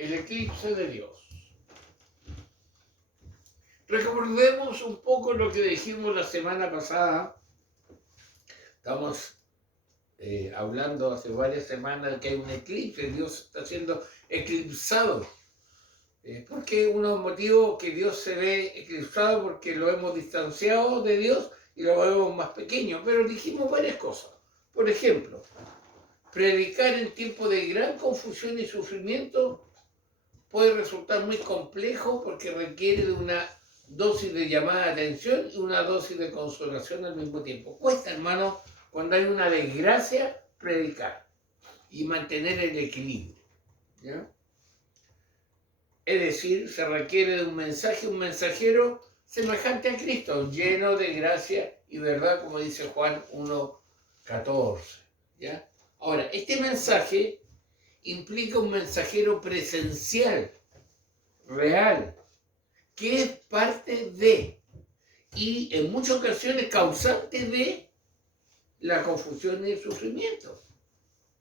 el eclipse de Dios. Recordemos un poco lo que dijimos la semana pasada. Estamos hablando hace varias semanas de que hay un eclipse, Dios está siendo eclipsado. Porque uno motivo que Dios se ve eclipsado porque lo hemos distanciado de Dios y lo vemos más pequeño. Pero dijimos varias cosas. Por ejemplo, predicar en tiempo de gran confusión y sufrimiento puede resultar muy complejo porque requiere de una dosis de llamada de atención y una dosis de consolación al mismo tiempo. Cuesta, hermano, cuando hay una desgracia, predicar y mantener el equilibrio, ¿ya? Es decir, se requiere de un mensaje, un mensajero semejante a Cristo, lleno de gracia y verdad, como dice Juan 1:14, ¿ya? Ahora, este mensaje implica un mensajero presencial, real, que es parte de, y en muchas ocasiones causante de, la confusión y el sufrimiento.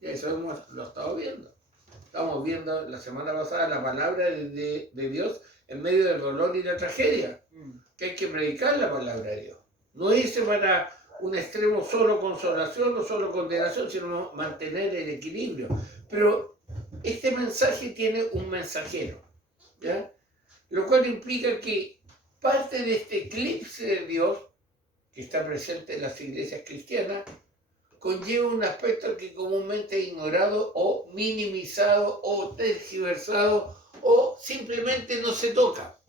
Ya eso lo estado viendo. Estamos viendo la semana pasada la palabra de Dios en medio del dolor y la tragedia. Que hay que predicar la palabra de Dios. No irse para un extremo solo consolación o solo condenación, sino mantener el equilibrio. Pero este mensaje tiene un mensajero, ¿ya? Lo cual implica que parte de este eclipse de Dios, que está presente en las iglesias cristianas, conlleva un aspecto que comúnmente es ignorado o minimizado o tergiversado o simplemente no se toca,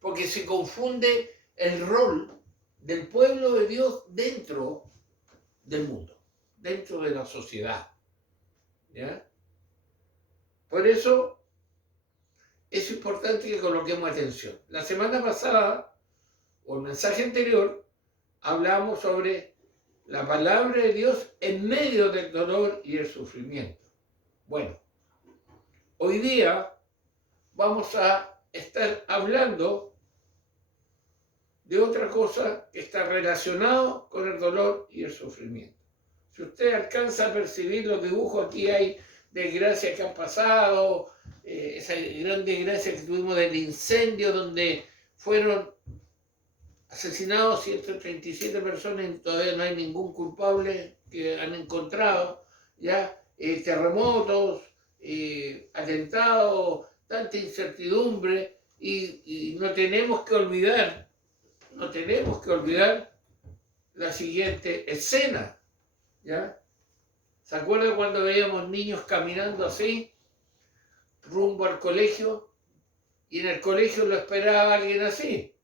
porque se confunde el rol del pueblo de Dios dentro del mundo, dentro de la sociedad, ¿ya? Por eso es importante que coloquemos atención. La semana pasada, o el mensaje anterior, hablamos sobre la palabra de Dios en medio del dolor y el sufrimiento. Bueno, hoy día vamos a estar hablando de otra cosa que está relacionado con el dolor y el sufrimiento. Si usted alcanza a percibir los dibujos, aquí hay desgracias que han pasado, esa gran desgracia que tuvimos del incendio donde fueron asesinados 137 personas y todavía no hay ningún culpable que han encontrado, ¿ya? Terremotos, atentados, tanta incertidumbre y no tenemos que olvidar la siguiente escena, ¿ya? ¿Se acuerdan cuando veíamos niños caminando así, rumbo al colegio, y en el colegio lo esperaba alguien así,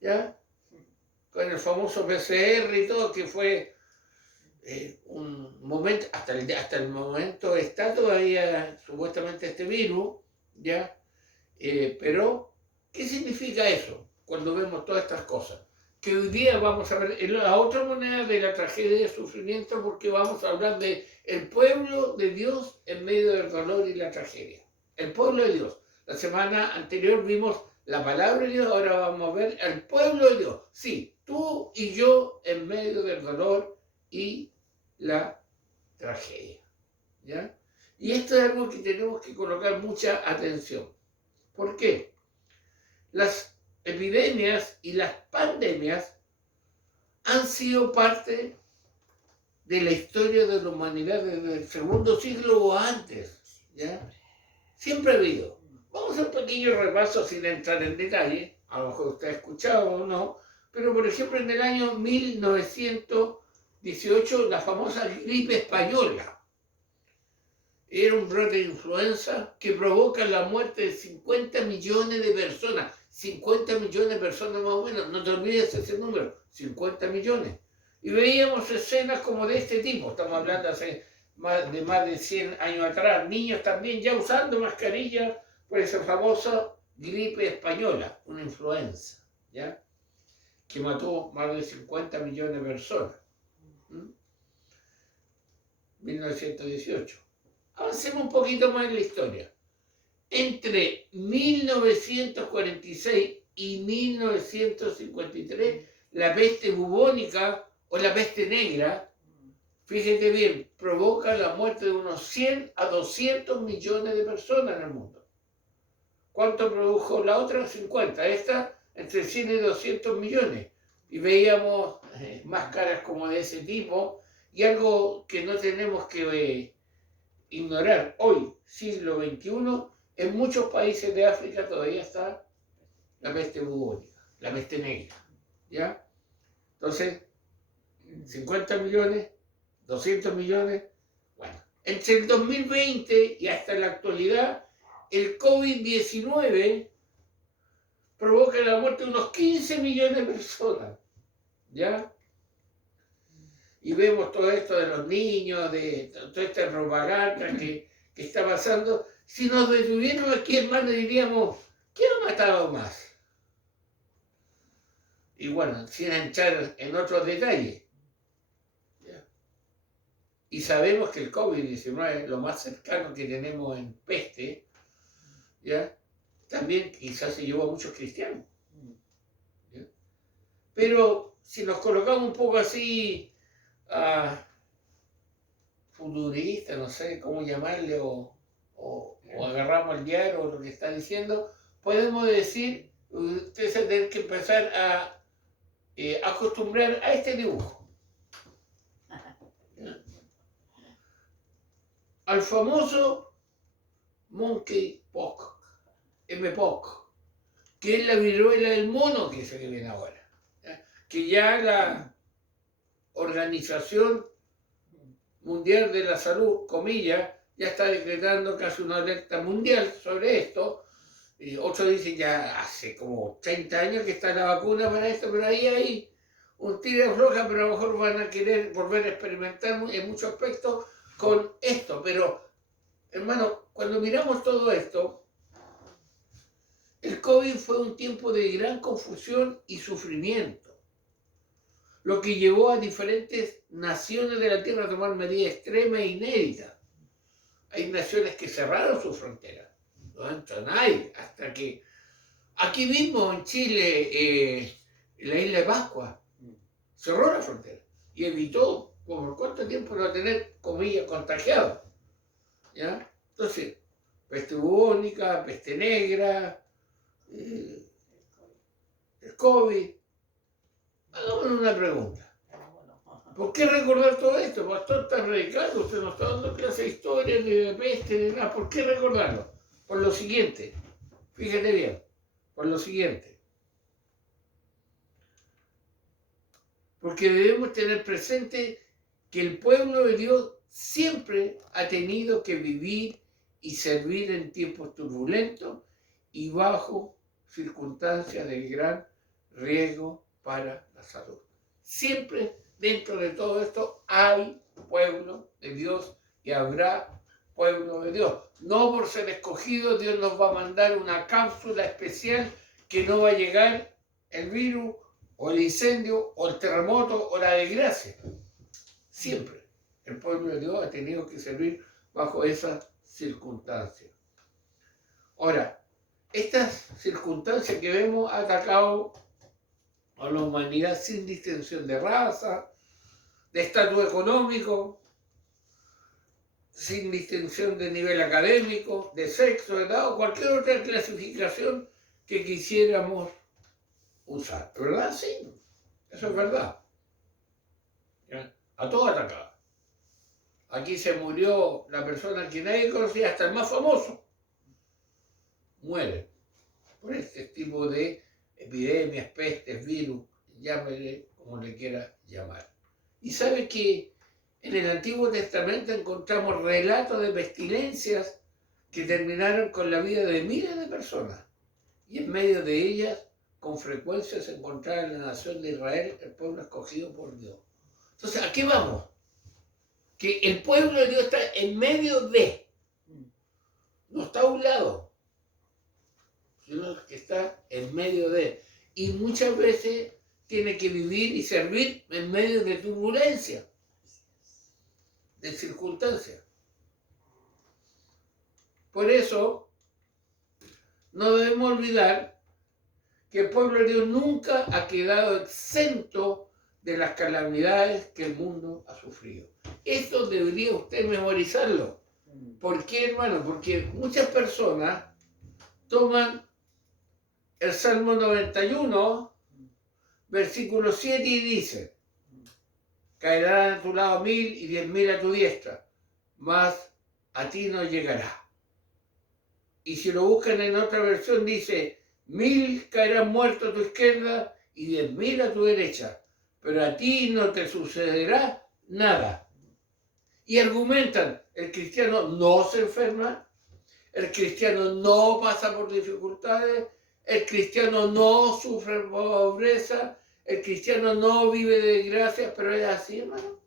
¿ya? Con el famoso PCR y todo, que fue un momento, hasta el momento está todavía supuestamente este virus, ¿ya? Pero, ¿qué significa eso cuando vemos todas estas cosas? Que hoy día vamos a ver la otra moneda de la tragedia y el sufrimiento, porque vamos a hablar de el pueblo de Dios en medio del dolor y la tragedia. El pueblo de Dios. La semana anterior vimos la palabra de Dios, ahora vamos a ver el pueblo de Dios. Sí, tú y yo en medio del dolor y la tragedia, ¿ya? Y esto es algo que tenemos que colocar mucha atención. ¿Por qué? Las epidemias y las pandemias han sido parte de la historia de la humanidad desde el segundo siglo o antes, ¿ya? Siempre ha habido. Vamos a hacer un pequeño repaso sin entrar en detalle, a lo mejor usted ha escuchado o no, pero por ejemplo en el año 1918 la famosa gripe española. Era un brote de influenza que provoca la muerte de 50 millones de personas. 50 millones de personas más o menos, no te olvides ese número, 50 millones. Y veíamos escenas como de este tipo, estamos hablando hace más de 100 años atrás, niños también ya usando mascarillas por esa famosa gripe española, una influenza, ¿ya? Que mató más de 50 millones de personas. 1918. Avancemos un poquito más en la historia. Entre 1946 y 1953, la peste bubónica o la peste negra fíjate bien, provoca la muerte de unos 100 a 200 millones de personas en el mundo. ¿Cuánto produjo la otra? 50. Esta entre 100 y 200 millones. Y veíamos máscaras como de ese tipo y algo que no tenemos que ignorar. Hoy, siglo XXI, en muchos países de África todavía está la peste bubónica, la peste negra. ¿Ya? Entonces, 50 millones, 200 millones. Bueno, entre el 2020 y hasta la actualidad, el COVID-19 provoca la muerte de unos 15 millones de personas. ¿Ya? Y vemos todo esto de los niños, de toda esta propaganda que está pasando. Si nos detuviéramos aquí, hermano, diríamos, ¿quién ha matado más? Y bueno, sin entrar en otros detalles. ¿Ya? Y sabemos que el COVID-19 es lo más cercano que tenemos en peste, ¿ya? También quizás se llevó a muchos cristianos. ¿Ya? Pero si nos colocamos un poco así, futurista, no sé cómo llamarle, o agarramos el diario o lo que está diciendo, podemos decir, ustedes van a tener que empezar a acostumbrar a este dibujo. ¿Ya? Al famoso monkeypox, mpox, que es la viruela del mono que se viene ahora. ¿Ya? Que ya la Organización Mundial de la Salud, comillas, ya está decretando casi una alerta mundial sobre esto. Otros dicen ya hace como 30 años que está la vacuna para esto, pero ahí hay un tira y floja, pero a lo mejor van a querer volver a experimentar en muchos aspectos con esto. Pero, hermano, cuando miramos todo esto, el COVID fue un tiempo de gran confusión y sufrimiento, lo que llevó a diferentes naciones de la Tierra a tomar medidas extremas e inéditas. Hay naciones que cerraron sus fronteras, no entra nadie, hasta que aquí mismo en Chile, en la isla de Pascua, cerró la frontera y evitó por cuánto tiempo no tener, comillas, contagiados. ¿Ya? Entonces, peste bubónica, peste negra, el COVID. Hagamos una pregunta. ¿Por qué recordar todo esto? Pastor, está predicando, usted no está dando clase de historia, ni de peste, ni nada. ¿Por qué recordarlo? Por lo siguiente. Fíjate bien. Por lo siguiente. Porque debemos tener presente que el pueblo de Dios siempre ha tenido que vivir y servir en tiempos turbulentos y bajo circunstancias de gran riesgo para la salud. Siempre dentro de todo esto hay pueblo de Dios y habrá pueblo de Dios. No por ser escogido Dios nos va a mandar una cápsula especial que no va a llegar el virus o el incendio o el terremoto o la desgracia. Siempre el pueblo de Dios ha tenido que servir bajo esas circunstancias. Ahora, estas circunstancias que vemos han atacado a la humanidad sin distinción de raza, de estatus económico, sin distinción de nivel académico, de sexo, de edad o cualquier otra clasificación que quisiéramos usar. ¿Verdad? Sí, eso es verdad. ¿Ya? A todos atacados. Aquí se murió la persona que nadie conocía, hasta el más famoso. Muere por este tipo de epidemias, pestes, virus, llámele como le quiera llamar. Y sabe que en el Antiguo Testamento encontramos relatos de pestilencias que terminaron con la vida de miles de personas. Y en medio de ellas, con frecuencia se encontraba en la nación de Israel el pueblo escogido por Dios. Entonces, ¿a qué vamos? Que el pueblo de Dios está en medio de, no está a un lado, sino que está en medio de. Y muchas veces tiene que vivir y servir en medio de turbulencia, de circunstancias. Por eso, no debemos olvidar que el pueblo de Dios nunca ha quedado exento de las calamidades que el mundo ha sufrido. Esto debería usted memorizarlo. ¿Por qué, hermano? Porque muchas personas toman el Salmo 91, versículo 7 y dice: caerán a tu lado 1000 y 10.000 a tu diestra, mas a ti no llegará. Y si lo buscan en otra versión dice: 1000 caerán muertos a tu izquierda y 10.000 a tu derecha, pero a ti no te sucederá nada. Y argumentan: el cristiano no se enferma, el cristiano no pasa por dificultades, el cristiano no sufre pobreza, el cristiano no vive de desgracia, pero es así, hermano.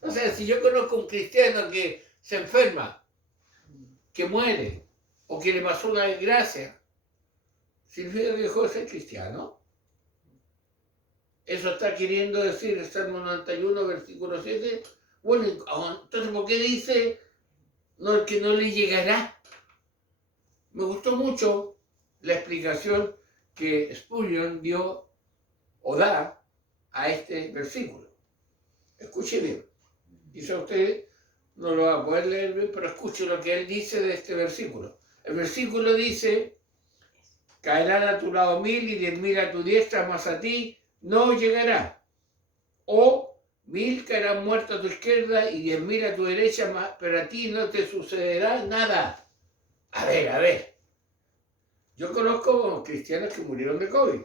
O sea, si yo conozco un cristiano que se enferma, que muere, o que le pasó una desgracia, ¿significa que dejó de ser cristiano? Eso está queriendo decir el Salmo 91, versículo 7. Bueno, entonces, ¿por qué dice que no le llegará? Me gustó mucho la explicación que Spurgeon dio o da a este versículo. Escuche bien. Quizá usted no lo va a poder leer bien, pero escuche lo que él dice de este versículo. El versículo dice: caerán a tu lado 1000 y 10.000 a tu diestra, mas a ti no llegará. O 1000 caerán muertos a tu izquierda y 10.000 a tu derecha, pero a ti no te sucederá nada. A ver. Yo conozco cristianos que murieron de COVID.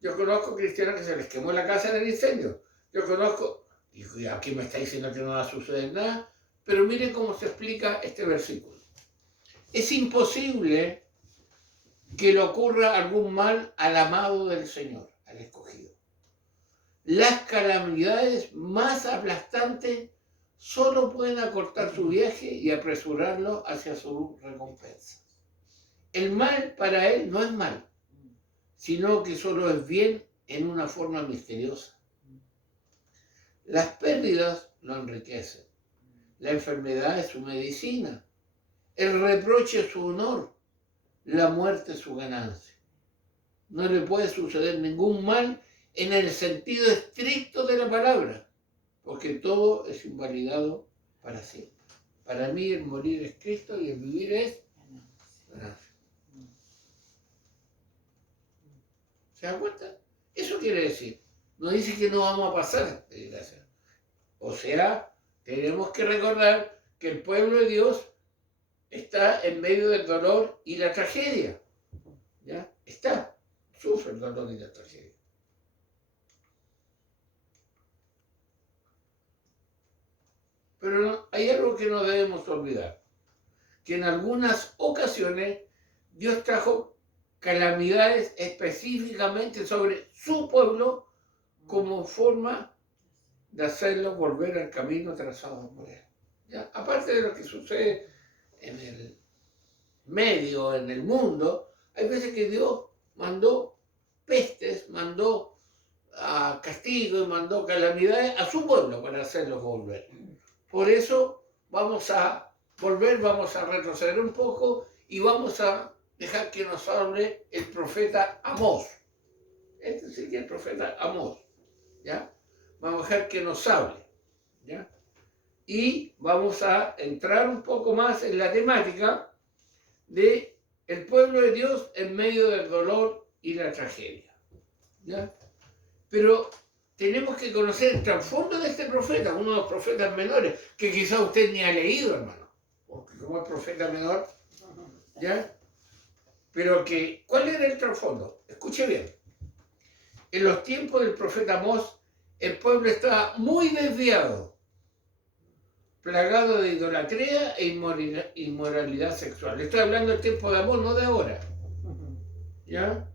Yo conozco cristianos que se les quemó la casa en el incendio. Yo conozco, y aquí me está diciendo que no va a suceder nada, pero miren cómo se explica este versículo. Es imposible que le ocurra algún mal al amado del Señor, al escogido. Las calamidades más aplastantes solo pueden acortar su viaje y apresurarlo hacia su recompensa. El mal para él no es mal, sino que solo es bien en una forma misteriosa. Las pérdidas lo enriquecen. La enfermedad es su medicina. El reproche es su honor. La muerte es su ganancia. No le puede suceder ningún mal en el sentido estricto de la palabra, porque todo es invalidado para siempre. Para mí el morir es Cristo y el vivir es ganancia. ¿Se dan cuenta? Eso quiere decir, no dice que no vamos a pasar desgracia. O sea, tenemos que recordar que el pueblo de Dios está en medio del dolor y la tragedia. ¿Ya? Sufre el dolor y la tragedia. Pero hay algo que no debemos olvidar, que en algunas ocasiones Dios trajo calamidades específicamente sobre su pueblo como forma de hacerlo volver al camino trazado por él. ¿Ya? Aparte de lo que sucede en el medio, en el mundo, hay veces que Dios mandó pestes, mandó castigo y mandó calamidades a su pueblo para hacerlos volver. Por eso vamos a volver, vamos a retroceder un poco y vamos a dejar que nos hable el profeta Amós. Este sí que es el profeta Amós, ¿ya? Vamos a dejar que nos hable, ¿ya? Y vamos a entrar un poco más en la temática de el pueblo de Dios en medio del dolor y la tragedia, ¿ya? Pero tenemos que conocer el trasfondo de este profeta, uno de los profetas menores, que quizá usted ni ha leído, hermano, porque como es profeta menor, ¿ya? Pero que, ¿cuál era el trasfondo? Escuche bien. En los tiempos del profeta Amós, el pueblo estaba muy desviado, plagado de idolatría e inmoralidad sexual. Estoy hablando del tiempo de Amós, no de ahora. ¿Ya?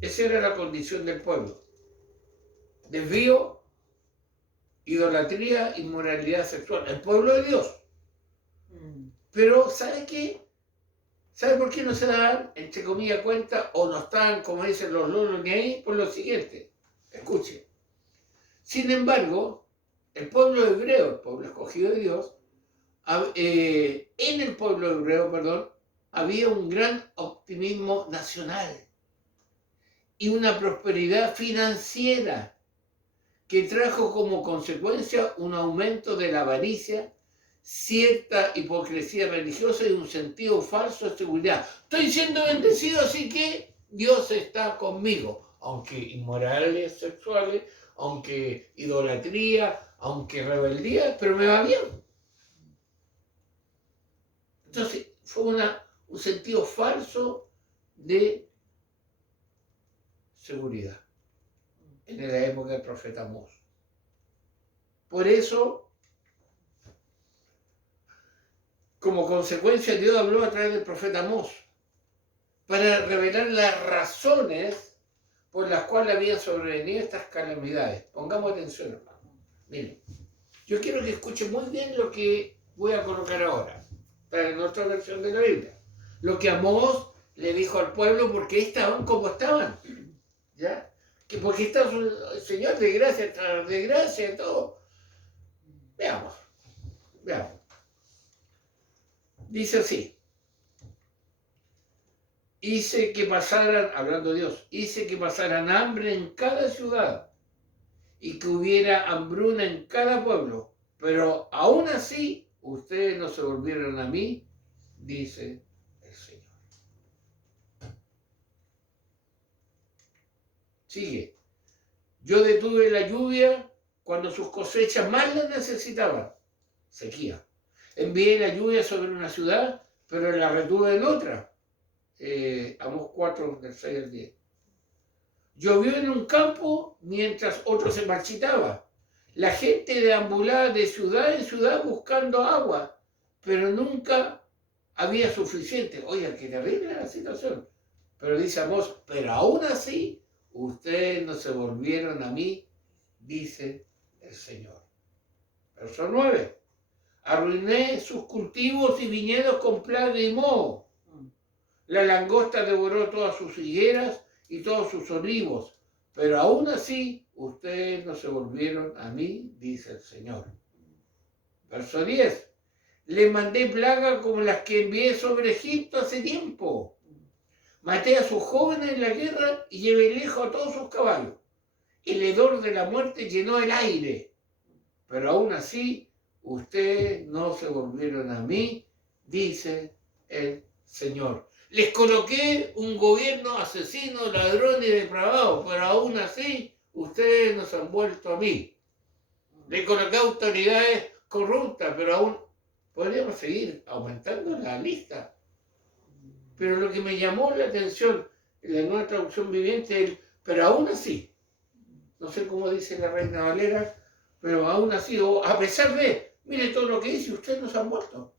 Esa era la condición del pueblo. Desvío, idolatría, inmoralidad sexual. El pueblo de Dios. Pero, ¿sabe qué? ¿Sabe por qué no se dan, entre comillas, cuenta o no están, como dicen los lolos, ni ahí? Por lo siguiente. Escuche. Sin embargo, el pueblo hebreo, el pueblo escogido de Dios, en el pueblo hebreo, había un gran optimismo nacional y una prosperidad financiera que trajo como consecuencia un aumento de la avaricia, cierta hipocresía religiosa y un sentido falso de seguridad. Estoy siendo bendecido, así que Dios está conmigo. Aunque inmorales sexuales, aunque idolatría, aunque rebeldía, pero me va bien. Entonces fue un sentido falso de seguridad en la época del profeta Amós. Por eso, como consecuencia, Dios habló a través del profeta Amós para revelar las razones por las cuales habían sobrevenido estas calamidades. Pongamos atención, hermano. Miren, yo quiero que escuchen muy bien lo que voy a colocar ahora, para nuestra versión de la Biblia. Lo que Amós le dijo al pueblo, porque estaban como estaban, ¿ya? Que porque está el Señor de gracia tras de gracia, todo. Veamos. Dice así: hice que pasaran, hablando Dios, hice que pasaran hambre en cada ciudad y que hubiera hambruna en cada pueblo, pero aún así ustedes no se volvieron a mí, dice el Señor. Sigue. Yo detuve la lluvia cuando sus cosechas más la necesitaban. Sequía. Envié la lluvia sobre una ciudad, pero la retuve en otra. Amós 4, del 6 al 10. Llovió en un campo mientras otro se marchitaba. La gente deambulaba de ciudad en ciudad buscando agua, pero nunca había suficiente. Oiga, qué terrible la situación. Pero dice Amós, pero aún así, ustedes no se volvieron a mí, dice el Señor. Verso 9. Arruiné sus cultivos y viñedos con plaga y moho. La langosta devoró todas sus higueras y todos sus olivos, pero aún así ustedes no se volvieron a mí, dice el Señor. Verso 10. Les mandé plaga como las que envié sobre Egipto hace tiempo. Maté a sus jóvenes en la guerra y llevé lejos a todos sus caballos. El hedor de la muerte llenó el aire, pero aún así ustedes no se volvieron a mí, dice el Señor. Les coloqué un gobierno asesino, ladrón y depravado, pero aún así ustedes no se han vuelto a mí. Les coloqué autoridades corruptas, pero aún podríamos seguir aumentando la lista. Pero lo que me llamó la atención en la nueva traducción viviente, pero aún así, no sé cómo dice la Reina Valera, pero aún así, o a pesar de, mire todo lo que dice, ustedes no se han vuelto.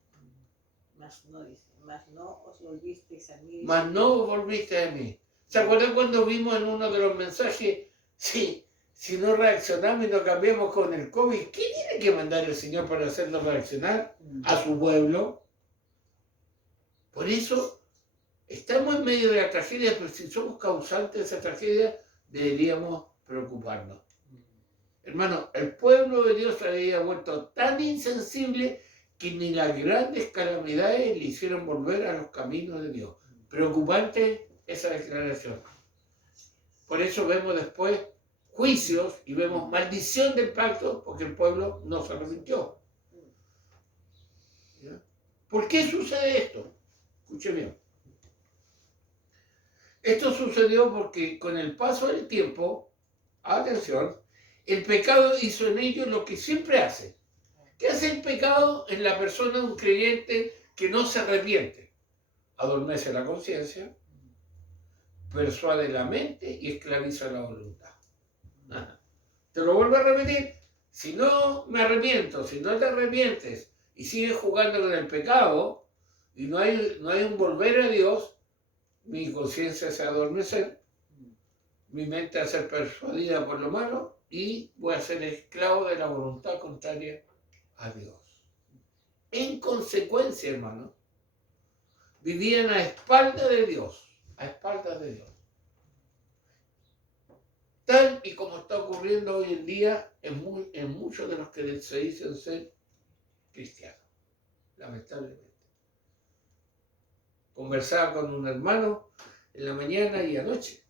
Mas no dice, mas no os volvisteis a mí. Mas no os volviste a mí. ¿Se acuerdan cuando vimos en uno de los mensajes, si no reaccionamos y no cambiamos con el COVID, ¿qué tiene que mandar el Señor para hacernos reaccionar? A su pueblo. Por eso, estamos en medio de la tragedia, pero si somos causantes de esa tragedia, deberíamos preocuparnos. Hermano, el pueblo de Dios se había vuelto tan insensible que ni las grandes calamidades le hicieron volver a los caminos de Dios. Preocupante esa declaración. Por eso vemos después juicios y vemos maldición del pacto porque el pueblo no se arrepintió. ¿Ya? ¿Por qué sucede esto? Escuche bien. Esto sucedió porque con el paso del tiempo, atención, el pecado hizo en ellos lo que siempre hace. ¿Qué hace el pecado en la persona de un creyente que no se arrepiente? Adormece la conciencia, persuade la mente y esclaviza la voluntad. Te lo vuelvo a repetir. Si no me arrepiento, si no te arrepientes y sigues jugando con el pecado y no hay un volver a Dios, mi conciencia se va a adormecer, mi mente va a ser persuadida por lo malo y voy a ser esclavo de la voluntad contraria a Dios. En consecuencia, hermano, vivían a espaldas de Dios, a espaldas de Dios. Tal y como está ocurriendo hoy en día en muchos de los que se dicen ser cristianos, lamentablemente. Conversaba con un hermano en la mañana y anoche,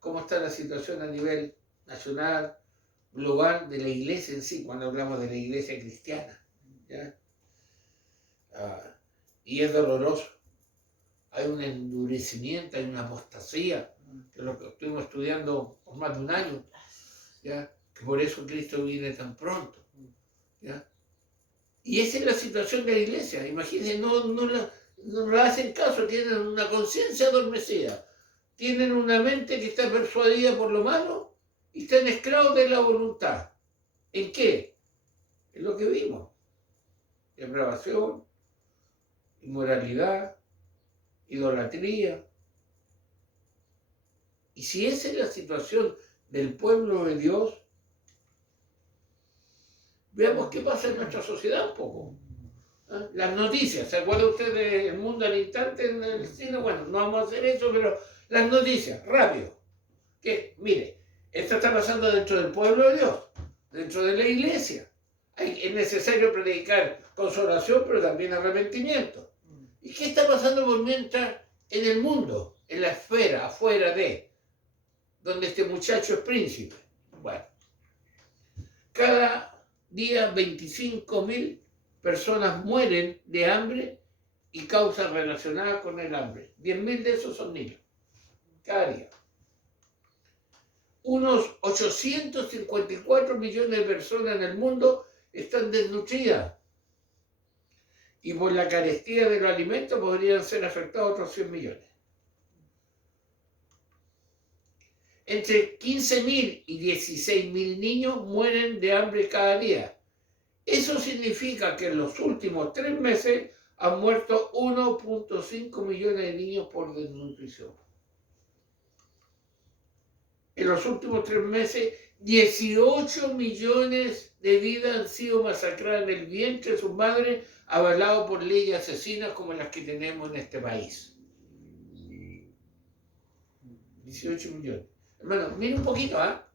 cómo está la situación a nivel nacional, global de la iglesia en sí, cuando hablamos de la iglesia cristiana. ¿Ya? Y es doloroso. Hay un endurecimiento, hay una apostasía, que es lo que estuvimos estudiando por más de un año, ¿ya? Que por eso Cristo viene tan pronto. ¿Ya? Y esa es la situación de la iglesia. Imagínense, no la hacen caso, tienen una conciencia adormecida, tienen una mente que está persuadida por lo malo y están esclavos de la voluntad. ¿En qué? En lo que vimos. Depravación, inmoralidad, idolatría. Y si esa es la situación del pueblo de Dios, veamos qué pasa en nuestra sociedad un poco. ¿Ah? Las noticias, ¿se acuerda usted del mundo al instante en el cine? Bueno, no vamos a hacer eso, pero las noticias, rápido. Que, mire, esto está pasando dentro del pueblo de Dios, dentro de la iglesia. Es necesario predicar consolación, pero también arrepentimiento. ¿Y qué está pasando por mientras en el mundo, en la esfera, afuera de, donde este muchacho es príncipe? Bueno, cada día 25.000 personas mueren de hambre y causas relacionadas con el hambre. 10.000 de esos son niños, cada día. Unos 854 millones de personas en el mundo están desnutridas. Y por la carestía de los alimentos podrían ser afectados otros 100 millones. Entre 15.000 y 16.000 niños mueren de hambre cada día. Eso significa que en los últimos 3 meses han muerto 1.5 millones de niños por desnutrición. En los últimos 3 meses, 18 millones de vidas han sido masacradas en el vientre de sus madres, avalado por leyes asesinas como las que tenemos en este país. 18 millones. Hermano, mire un poquito, ¿ah?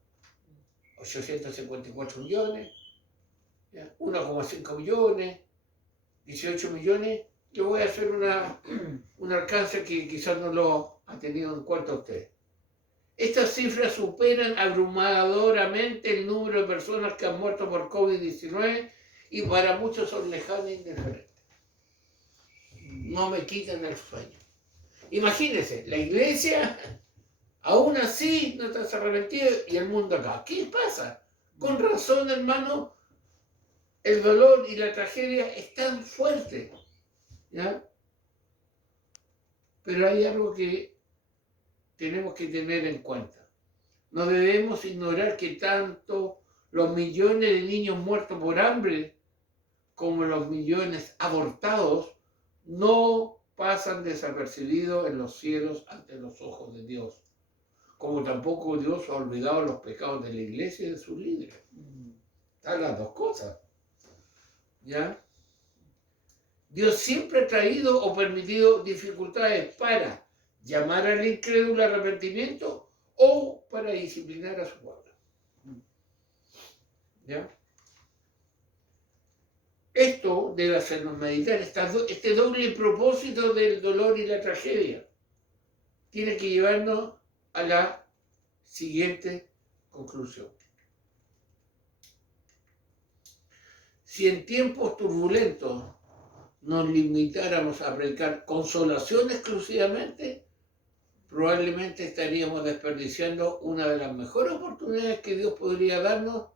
854 millones, 1,5 millones, 18 millones. Yo voy a hacer un alcance que quizás no lo ha tenido en cuenta usted. Estas cifras superan abrumadoramente el número de personas que han muerto por COVID-19 y para muchos son lejanas e indiferentes. No me quitan el sueño. Imagínense, la iglesia aún así no está arrepentida y el mundo acá. ¿Qué pasa? Con razón, hermano, el dolor y la tragedia es tan fuerte, ¿ya? Pero hay algo que tenemos que tener en cuenta. No debemos ignorar que tanto los millones de niños muertos por hambre como los millones abortados no pasan desapercibidos en los cielos ante los ojos de Dios. Como tampoco Dios ha olvidado los pecados de la iglesia y de sus líderes. Están las dos cosas. ¿Ya? Dios siempre ha traído o permitido dificultades para llamar al incrédulo al arrepentimiento o para disciplinar a su pueblo. ¿Ya? Esto debe hacernos meditar este doble propósito del dolor y la tragedia. Tiene que llevarnos a la siguiente conclusión. Si en tiempos turbulentos nos limitáramos a predicar consolación exclusivamente, probablemente estaríamos desperdiciando una de las mejores oportunidades que Dios podría darnos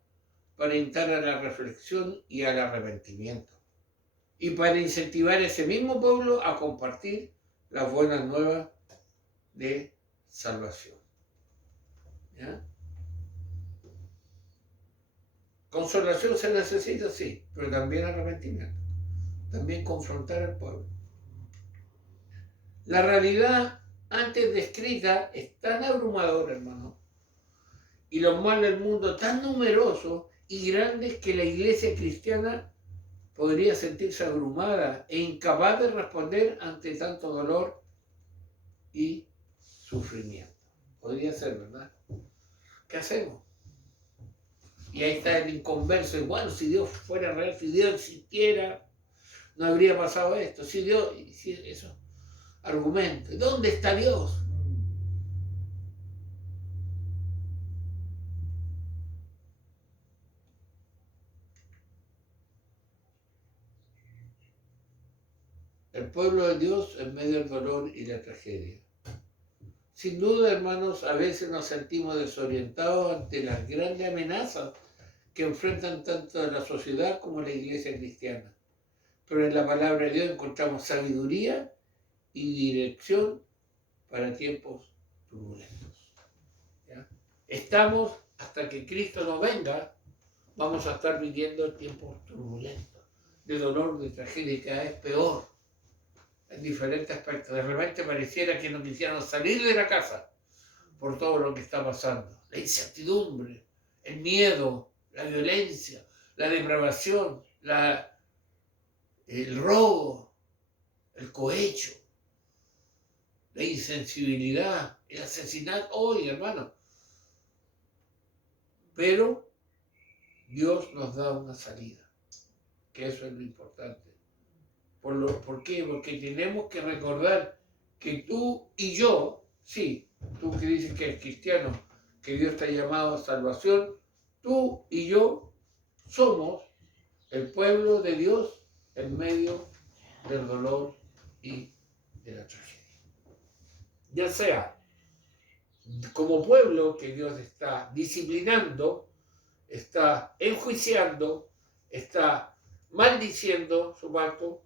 para instar a la reflexión y al arrepentimiento, y para incentivar a ese mismo pueblo a compartir las buenas nuevas de salvación. ¿Ya? Consolación se necesita, sí, pero también arrepentimiento, también confrontar al pueblo. La realidad antes descrita es tan abrumadora, hermano, y los males del mundo tan numerosos y grandes que la iglesia cristiana podría sentirse abrumada e incapaz de responder ante tanto dolor y sufrimiento. Podría ser, ¿verdad? ¿Qué hacemos? Y ahí está el inconverso. Bueno, si Dios fuera real, si Dios existiera, no habría pasado esto. Si Dios, si eso, argumento. ¿Dónde está Dios? el pueblo de Dios en medio del dolor y la tragedia. Sin duda, hermanos, a veces nos sentimos desorientados ante las grandes amenazas que enfrentan tanto la sociedad como la iglesia cristiana. Pero en la palabra de Dios encontramos sabiduría y dirección para tiempos turbulentos. ¿Ya? Estamos, hasta que Cristo nos venga, vamos a estar viviendo tiempos turbulentos, de dolor, de tragedia, y cada vez peor, en diferentes aspectos. De repente pareciera que no quisieran salir de la casa por todo lo que está pasando. La incertidumbre, el miedo, la violencia, la depravación, el robo, el cohecho, la insensibilidad, el asesinato. Oye, hermano. Pero Dios nos da una salida, que eso es lo importante. ¿Por qué? Porque tenemos que recordar que tú y yo, sí, tú que dices que eres cristiano, que Dios te ha llamado a salvación, tú y yo somos el pueblo de Dios en medio del dolor y de la tragedia. Ya sea como pueblo que Dios está disciplinando, está enjuiciando, está maldiciendo su pacto,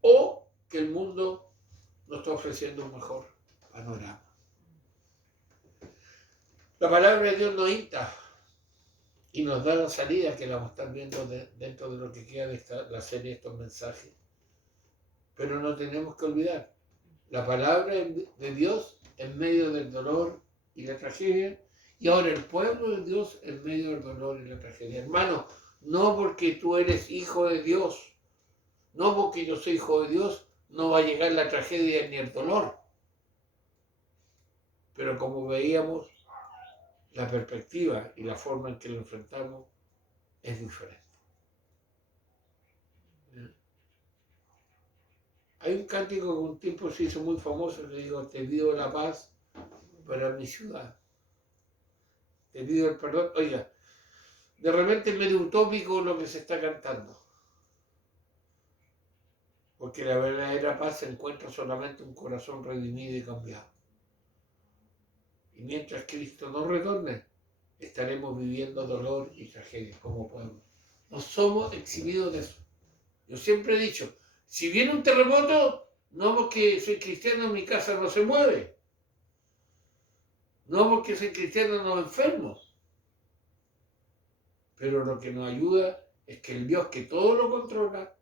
o que el mundo nos está ofreciendo un mejor panorama. La palabra de Dios nos insta y nos da la salida, que la vamos a estar viendo dentro de lo que queda de la serie de estos mensajes. Pero no tenemos que olvidar la palabra de Dios en medio del dolor y la tragedia, y ahora el pueblo de Dios en medio del dolor y la tragedia. Hermano, no porque tú eres hijo de Dios, no porque yo soy hijo de Dios, no va a llegar la tragedia ni el dolor. Pero como veíamos, la perspectiva y la forma en que lo enfrentamos es diferente. Hay un cántico que un tiempo se hizo muy famoso, le digo, te pido la paz para mi ciudad. Te pido el perdón. Oiga, de repente es medio utópico lo que se está cantando. Porque la verdadera paz se encuentra solamente un corazón redimido y cambiado. Y mientras Cristo no retorne, estaremos viviendo dolor y tragedia como pueblo. No somos eximidos de eso. Yo siempre he dicho, si viene un terremoto, no porque soy cristiano mi casa no se mueve. No porque soy cristiano nos enfermo. Pero lo que nos ayuda es que el Dios que todo lo controla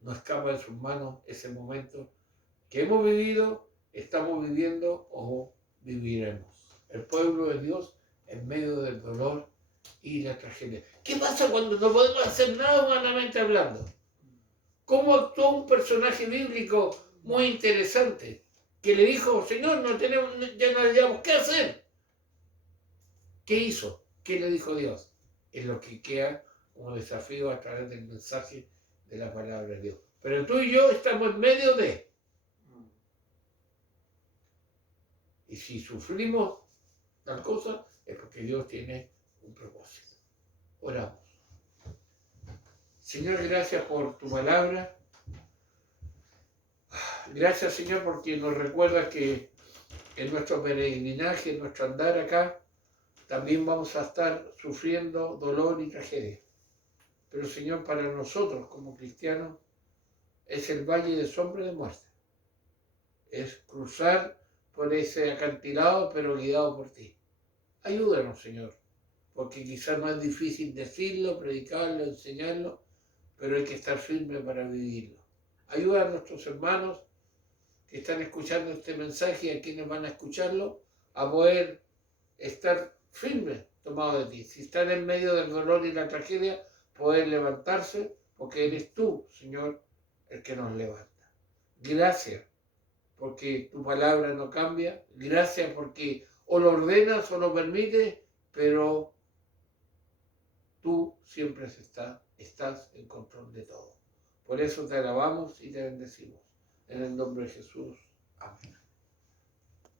no escapa de sus manos ese momento que hemos vivido, estamos viviendo o viviremos. El pueblo de Dios en medio del dolor y la tragedia. ¿Qué pasa cuando no podemos hacer nada humanamente hablando? ¿Cómo actuó un personaje bíblico muy interesante que le dijo, Señor, ya no hayamos qué hacer? ¿Qué hizo? ¿Qué le dijo Dios? Es lo que queda como desafío a través del mensaje de la palabra de Dios. Pero tú y yo estamos en medio de. Y si sufrimos tal cosa, es porque Dios tiene un propósito. Oramos. Señor, gracias por tu palabra. Gracias, Señor, porque nos recuerda que en nuestro peregrinaje, en nuestro andar acá, también vamos a estar sufriendo dolor y tragedia. Pero, Señor, para nosotros como cristianos, es el valle de sombra de muerte. Es cruzar por ese acantilado, pero guiado por ti. Ayúdanos, Señor, porque quizás no es difícil decirlo, predicarlo, enseñarlo, pero hay que estar firme para vivirlo. Ayuda a nuestros hermanos que están escuchando este mensaje y a quienes van a escucharlo a poder estar firmes, tomados de ti. Si están en medio del dolor y la tragedia, poder levantarse, porque eres tú, Señor, el que nos levanta. Gracias, porque tu palabra no cambia. Gracias porque o lo ordenas o lo permites, pero tú siempre estás en control de todo. Por eso te alabamos y te bendecimos. En el nombre de Jesús. Amén.